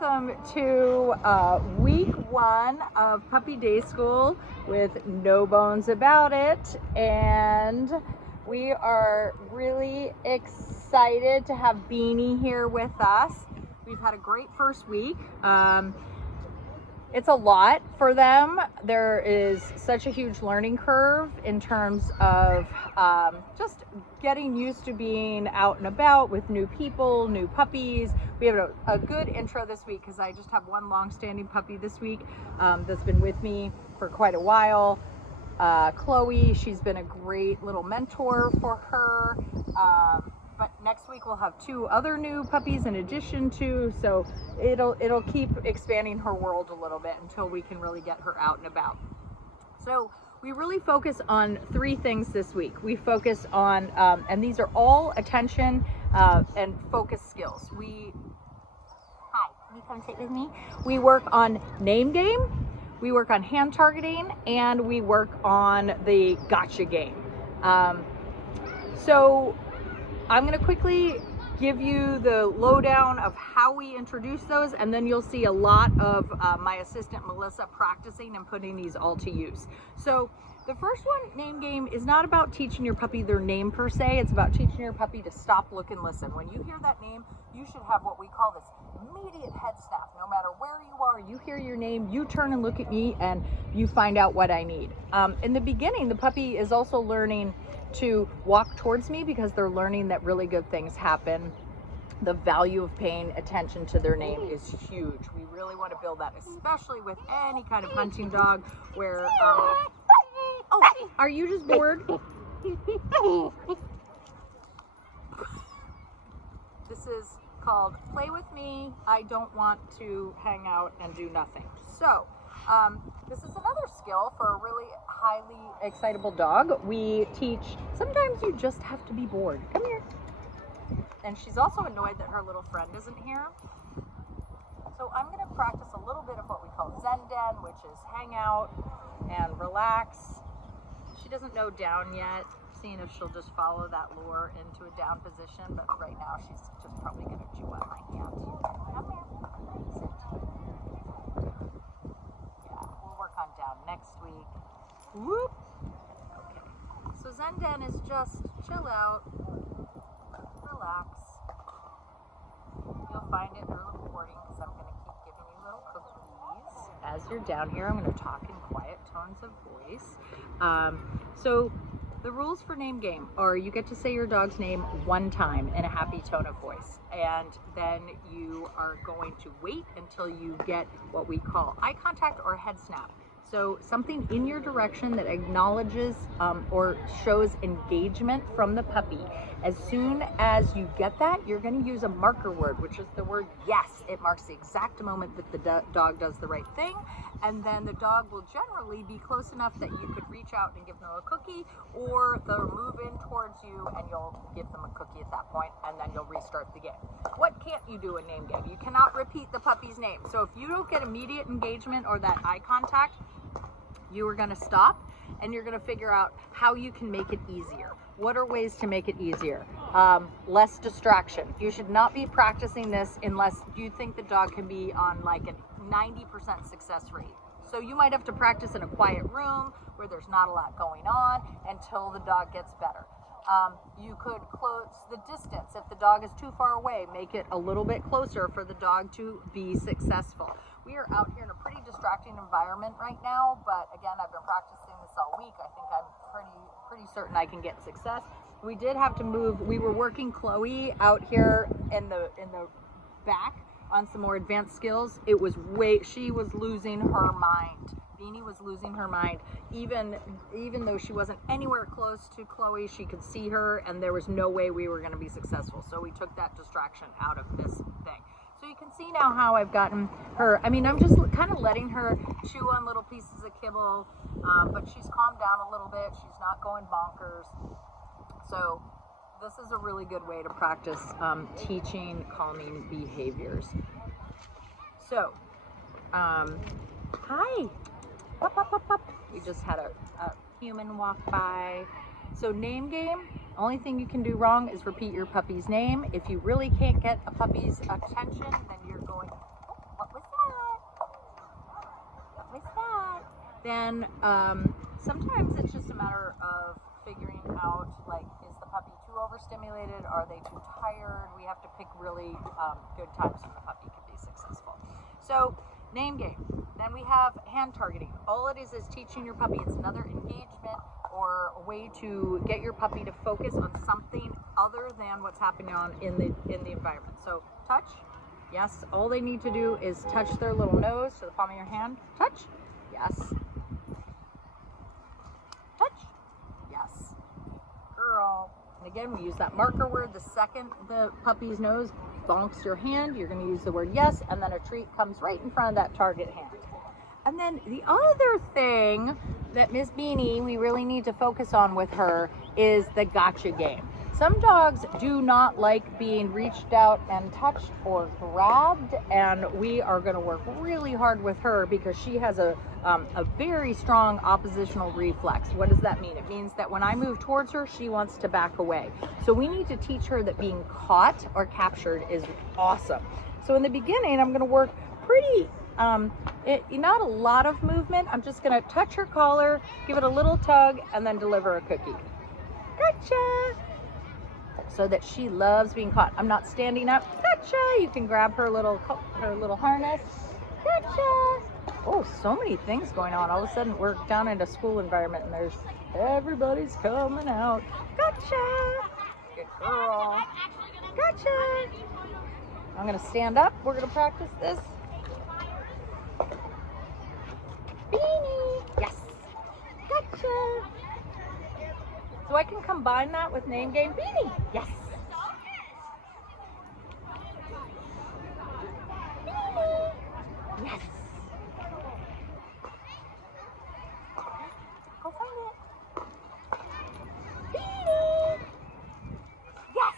welcome to week 1 of Puppy Day School with No Bones About It, and we are really excited to have Beanie here with us. We've had a great first week. It's a lot for them. There is such a huge learning curve in terms of just getting used to being out and about with new people, new puppies. We have a good intro this week because I just have one long-standing puppy this week that's been with me for quite a while. Chloe, she's been a great little mentor for her. But next week we'll have 2 other new puppies in addition to, so it'll keep expanding her world a little bit until we can really get her out and about. So we really focus on 3 things this week. We focus on, and these are all attention and focus skills. Hi, can you come sit with me? We work on name game, we work on hand targeting, and we work on the gotcha game. So I'm going to quickly give you the lowdown of how we introduce those, and then you'll see a lot of my assistant Melissa practicing and putting these all to use. So the first one, name game, is not about teaching your puppy their name per se. It's about teaching your puppy to stop, look, and listen. When you hear that name, you should have what we call this immediate head snap. No matter where you are, you hear your name, you turn and look at me, and you find out what I need. In the beginning, the puppy is also learning to walk towards me because they're learning that really good things happen. The value of paying attention to their name is huge. We really want to build that, especially with any kind of hunting dog where, oh, are you just bored? This is called Play With Me. I don't want to hang out and do nothing. So, this is another skill for a really highly excitable dog. We teach, sometimes you just have to be bored. Come here. And she's also annoyed that her little friend isn't here. So I'm going to practice a little bit of what we call Zen Den, which is hang out and relax. She doesn't know down yet, seeing if she'll just follow that lure into a down position, but right now she's just probably going to chew on my hand. Come here. On down next week. Whoop. Okay. So Zen Den is just chill out, relax. You'll find it through recording because I'm going to keep giving you little cookies. As you're down here, I'm going to talk in quiet tones of voice. So the rules for name game are you get to say your dog's name 1 time in a happy tone of voice, and then you are going to wait until you get what we call eye contact or head snap. So something in your direction that acknowledges or shows engagement from the puppy. As soon as you get that, you're going to use a marker word, which is the word yes. It marks the exact moment that the dog does the right thing, and then the dog will generally be close enough that you could reach out and give them a cookie, or they'll move in towards you and you'll give them a cookie at that point, and then you'll restart the game. What can't you do in name game? You cannot repeat the puppy's name. So if you don't get immediate engagement or that eye contact, you are going to stop and you're going to figure out how you can make it easier. What are ways to make it easier? Less distraction. You should not be practicing this unless you think the dog can be on like a 90% success rate. So you might have to practice in a quiet room where there's not a lot going on until the dog gets better. You could close the distance. If the dog is too far away, make it a little bit closer for the dog to be successful. We are out here in a pretty distracting environment right now, but again, I've been practicing this all week. I think I'm pretty certain I can get success. We did have to move. We were working Chloe out here in the back on some more advanced skills. She was losing her mind. Beanie was losing her mind. Even though she wasn't anywhere close to Chloe, she could see her, and there was no way we were going to be successful. So we took that distraction out of this thing. So you can see now how I've gotten her. I mean, I'm just kind of letting her chew on little pieces of kibble, but she's calmed down a little bit. She's not going bonkers. So this is a really good way to practice teaching calming behaviors. So, hi. Pop, pop, pop, pop. We just had a human walk by. So name game, only thing you can do wrong is repeat your puppy's name. If you really can't get a puppy's attention, then you're going, then sometimes it's just a matter of figuring out, like, is the puppy too overstimulated? Are they too tired? We have to pick really good times when the puppy can be successful. So name game. Then we have hand targeting. All it is teaching your puppy. It's another engagement or a way to get your puppy to focus on something other than what's happening in the environment. So touch. Yes, all they need to do is touch their little nose to the palm of your hand. Touch. Yes. Touch. Yes. Girl. And again, we use that marker word. The second the puppy's nose bonks your hand, you're going to use the word yes, and then a treat comes right in front of that target hand. And then the other thing that Miss Beanie, we really need to focus on with her is the gotcha game. Some dogs do not like being reached out and touched or grabbed, and we are going to work really hard with her because she has a very strong oppositional reflex. What does that mean? It means that when I move towards her, she wants to back away. So we need to teach her that being caught or captured is awesome. So in the beginning, I'm going to work pretty, not a lot of movement. I'm just going to touch her collar, give it a little tug, and then deliver a cookie. Gotcha! So that she loves being caught. I'm not standing up. Gotcha! You can grab her little harness. Gotcha! Oh, so many things going on. All of a sudden, we're down in a school environment and everybody's coming out. Gotcha! Good girl. Gotcha! I'm gonna stand up. We're gonna practice this. Beanie! Yes! Gotcha! So I can combine that with name game. Beanie! Yes! Beanie! Yes! Go find it. Beanie! Yes!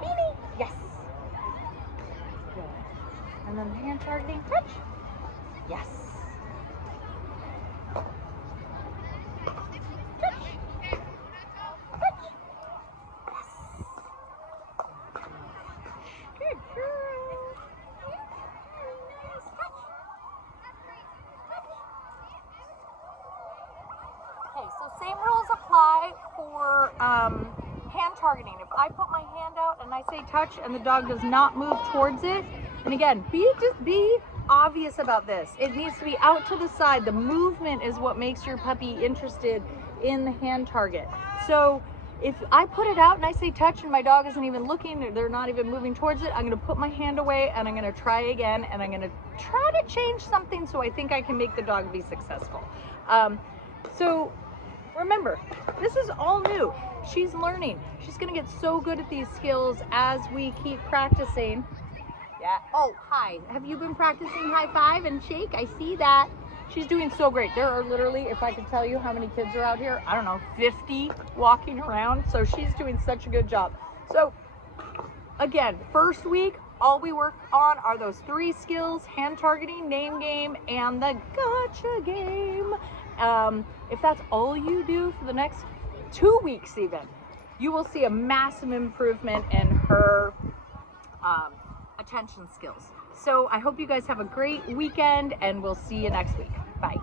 Beanie! Yes! Good. And then the hand targeting. Touch! Yes! Good girl. Okay, so same rules apply for hand targeting. If I put my hand out and I say touch and the dog does not move towards it, and again, just be obvious about this. It needs to be out to the side. The movement is what makes your puppy interested in the hand target. So if I put it out and I say touch and my dog isn't even looking, they're not even moving towards it, I'm going to put my hand away and I'm going to try again, and I'm going to try to change something so I think I can make the dog be successful. So remember, this is all new. She's learning. She's going to get so good at these skills as we keep practicing. Yeah. Oh, hi. Have you been practicing high five and shake? I see that. She's doing so great. There are literally, if I could tell you how many kids are out here, I don't know, 50 walking around. So she's doing such a good job. So again, first week, all we work on are those 3 skills: hand targeting, name game, and the gotcha game. If that's all you do for the next 2 weeks even, you will see a massive improvement in her attention skills. So I hope you guys have a great weekend, and we'll see you next week. Bye.